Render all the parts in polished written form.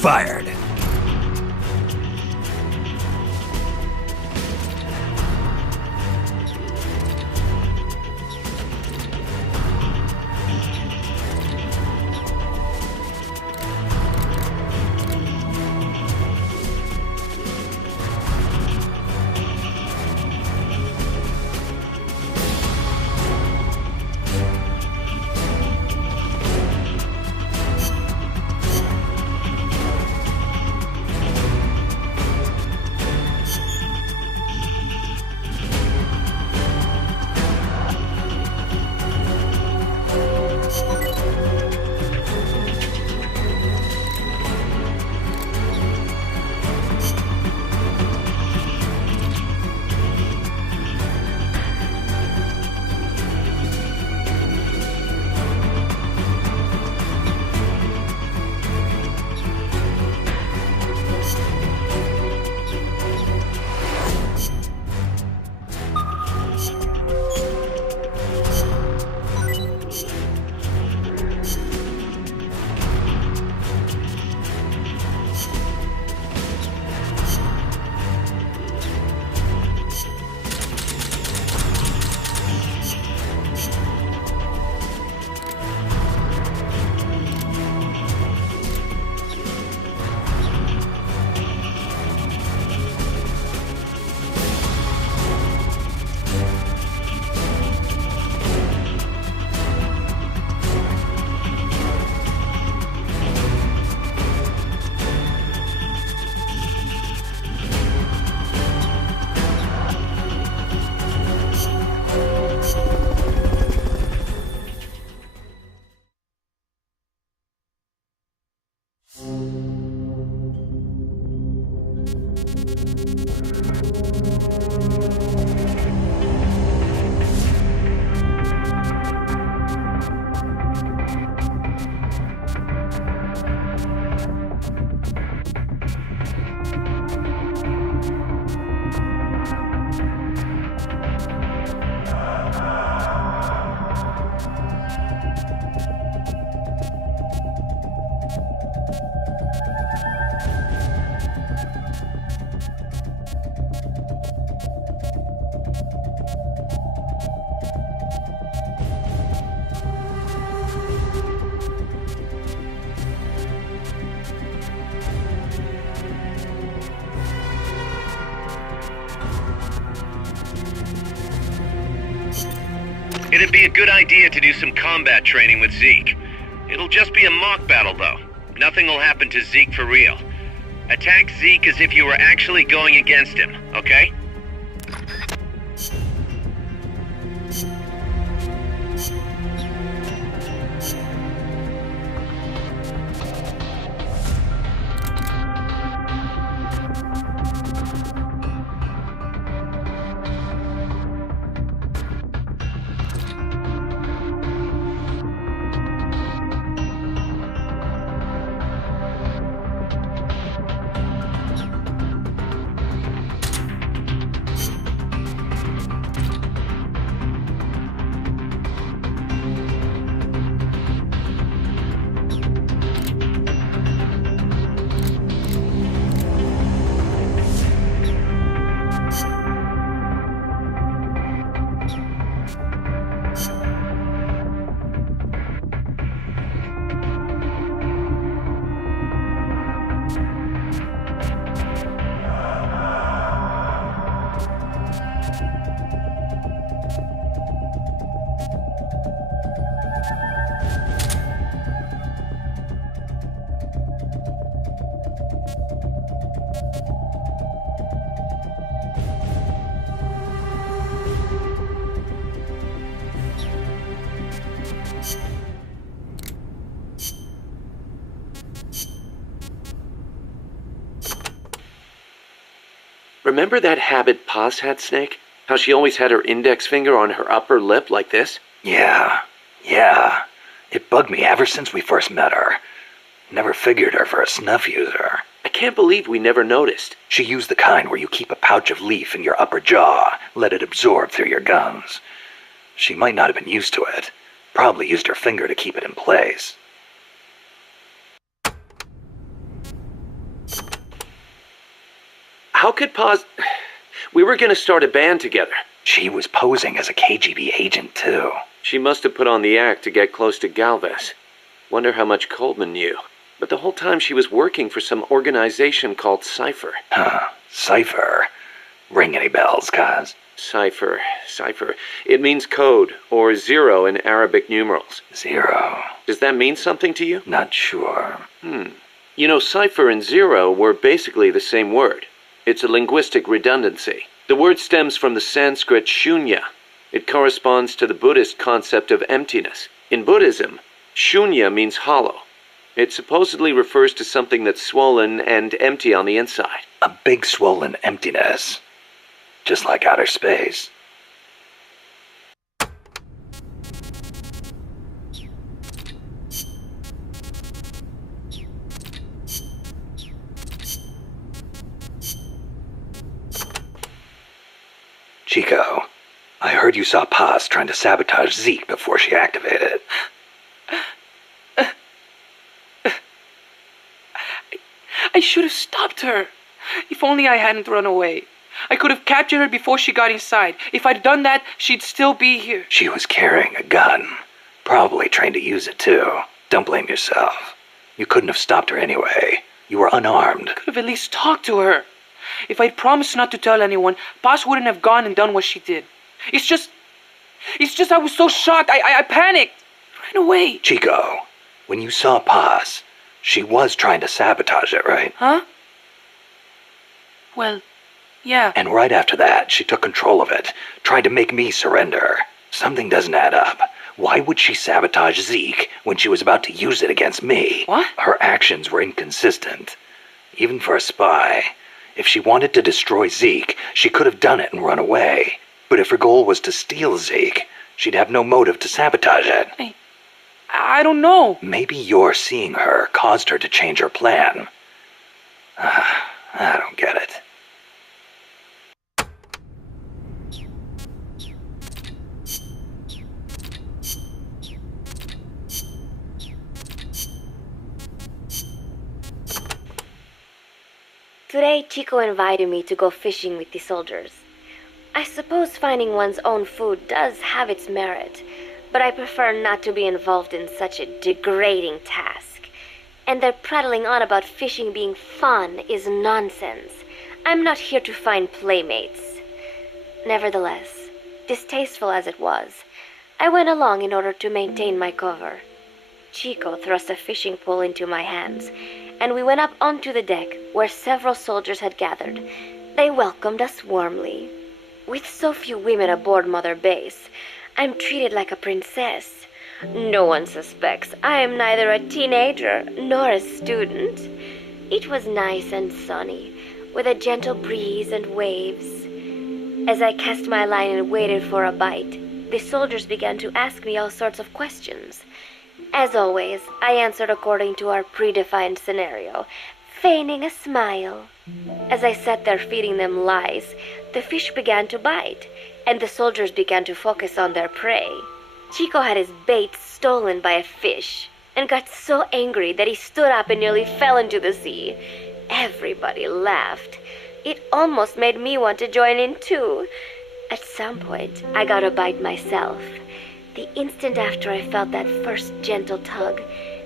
fired. It'd be a good idea to do some combat training with Zeke. It'll just be a mock battle, though. Nothing will happen to Zeke for real. Attack Zeke as if you were actually going against him, okay? Remember that habit Paz had, Snake? How she always had her index finger on her upper lip like this? Yeah. It bugged me ever since we first met her. Never figured her for a snuff user. I can't believe we never noticed. She used the kind where you keep a pouch of leaf in your upper jaw, let it absorb through your gums. She might not have been used to it. Probably used her finger to keep it in place. How could Paz... We were gonna start a band together. She was posing as a KGB agent, too. She must have put on the act to get close to Galvez. Wonder how much Coleman knew. But the whole time she was working for some organization called Cypher. Huh. Cypher. Ring any bells, Kaz? Cypher. It means code, or zero in Arabic numerals. Zero. Does that mean something to you? Not sure. You know, cipher and zero were basically the same word. It's a linguistic redundancy. The word stems from the Sanskrit shunya. It corresponds to the Buddhist concept of emptiness. In Buddhism, shunya means hollow. It supposedly refers to something that's swollen and empty on the inside. A big swollen emptiness. Just like outer space. Chico, I heard you saw Paz trying to sabotage Zeke before she activated. I should have stopped her. If only I hadn't run away. I could have captured her before she got inside. If I'd done that, she'd still be here. She was carrying a gun. Probably trained to use it too. Don't blame yourself. You couldn't have stopped her anyway. You were unarmed. Could have at least talked to her. If I'd promised not to tell anyone, Paz wouldn't have gone and done what she did. It's just I was so shocked. I panicked. Ran away. Chico, when you saw Paz, she was trying to sabotage it, right? Huh? Well, yeah. And right after that, she took control of it, tried to make me surrender. Something doesn't add up. Why would she sabotage Zeke when she was about to use it against me? What? Her actions were inconsistent. Even for a spy. If she wanted to destroy Zeke, she could have done it and run away. But if her goal was to steal Zeke, she'd have no motive to sabotage it. I don't know. Maybe your seeing her caused her to change her plan. I don't get it. Today, Chico invited me to go fishing with the soldiers. I suppose finding one's own food does have its merit, but I prefer not to be involved in such a degrading task. And their prattling on about fishing being fun is nonsense. I'm not here to find playmates. Nevertheless, distasteful as it was, I went along in order to maintain my cover. Chico thrust a fishing pole into my hands, and we went up onto the deck where several soldiers had gathered. They welcomed us warmly. With so few women aboard Mother Base, I'm treated like a princess. No one suspects I am neither a teenager nor a student. It was nice and sunny, with a gentle breeze and waves. As I cast my line and waited for a bite, the soldiers began to ask me all sorts of questions. As always, I answered according to our predefined scenario, feigning a smile. As I sat there feeding them lies, the fish began to bite, and the soldiers began to focus on their prey. Chico had his bait stolen by a fish, and got so angry that he stood up and nearly fell into the sea. Everybody laughed. It almost made me want to join in too. At some point, I got a bite myself. The instant after I felt that first gentle tug,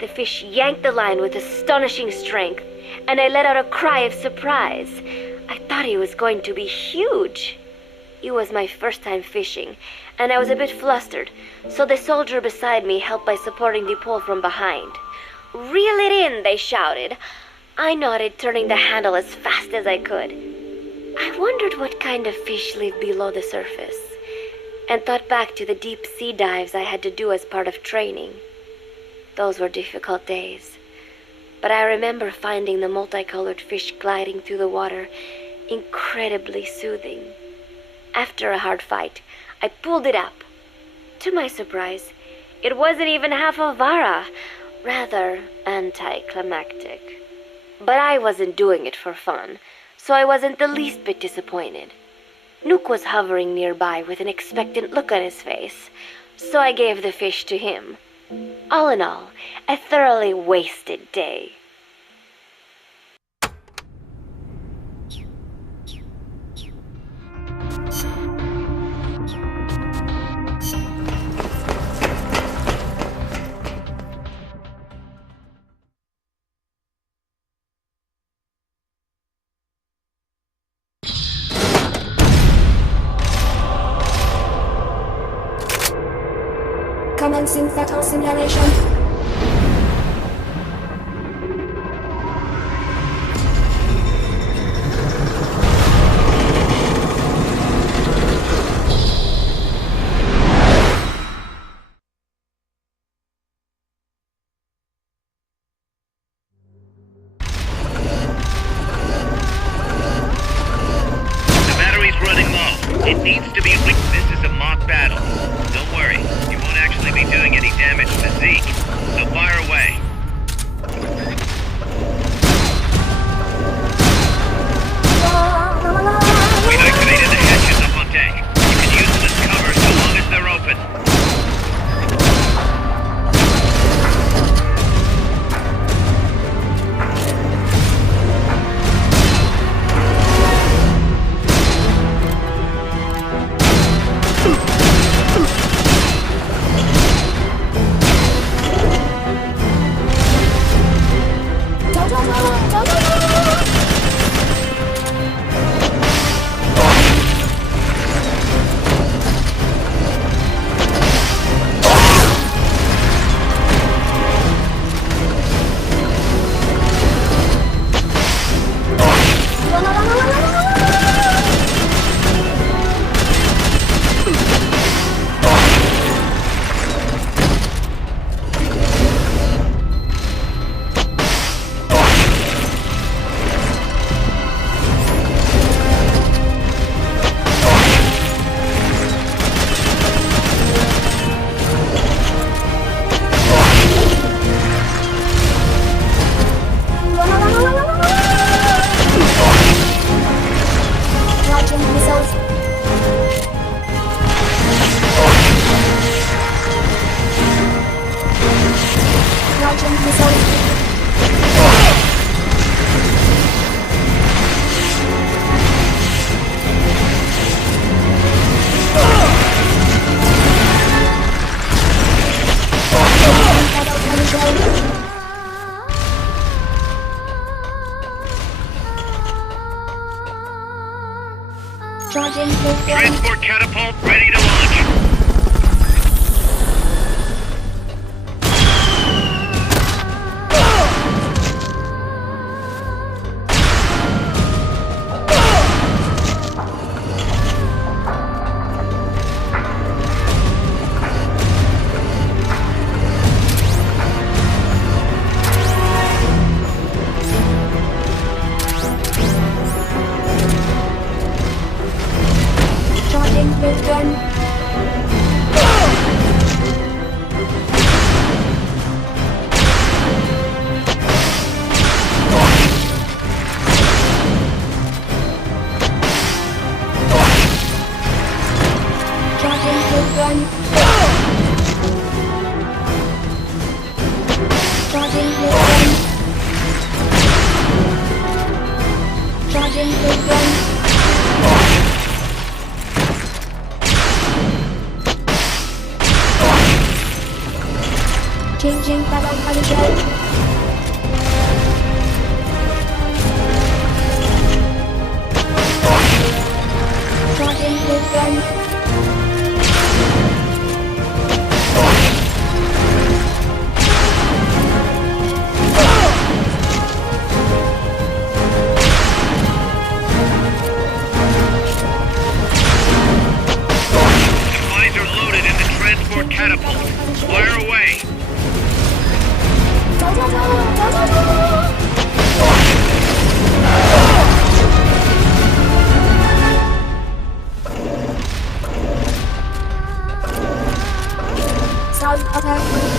the fish yanked the line with astonishing strength, and I let out a cry of surprise. I thought he was going to be huge. It was my first time fishing, and I was a bit flustered, so the soldier beside me helped by supporting the pole from behind. "Reel it in," they shouted. I nodded, turning the handle as fast as I could. I wondered what kind of fish lived below the surface, and thought back to the deep sea dives I had to do as part of training. Those were difficult days, but I remember finding the multicolored fish gliding through the water incredibly soothing. After a hard fight, I pulled it up. To my surprise, it wasn't even half a vara, rather anticlimactic. But I wasn't doing it for fun, so I wasn't the least bit disappointed. Nook was hovering nearby with an expectant look on his face, so I gave the fish to him. All in all, a thoroughly wasted day. Commencing throttle simulation. The battery's running low. It needs to be weak. This is a mock battle. Don't worry, you won't actually be doing any damage to Zeke. So fire away. We've activated the hatches up on deck. You can use them as cover so long as they're open. Transport catapult ready to launch. Changing battle position. Charging with gun. Supplies are loaded in the transport catapult. Fire away. Sound attack.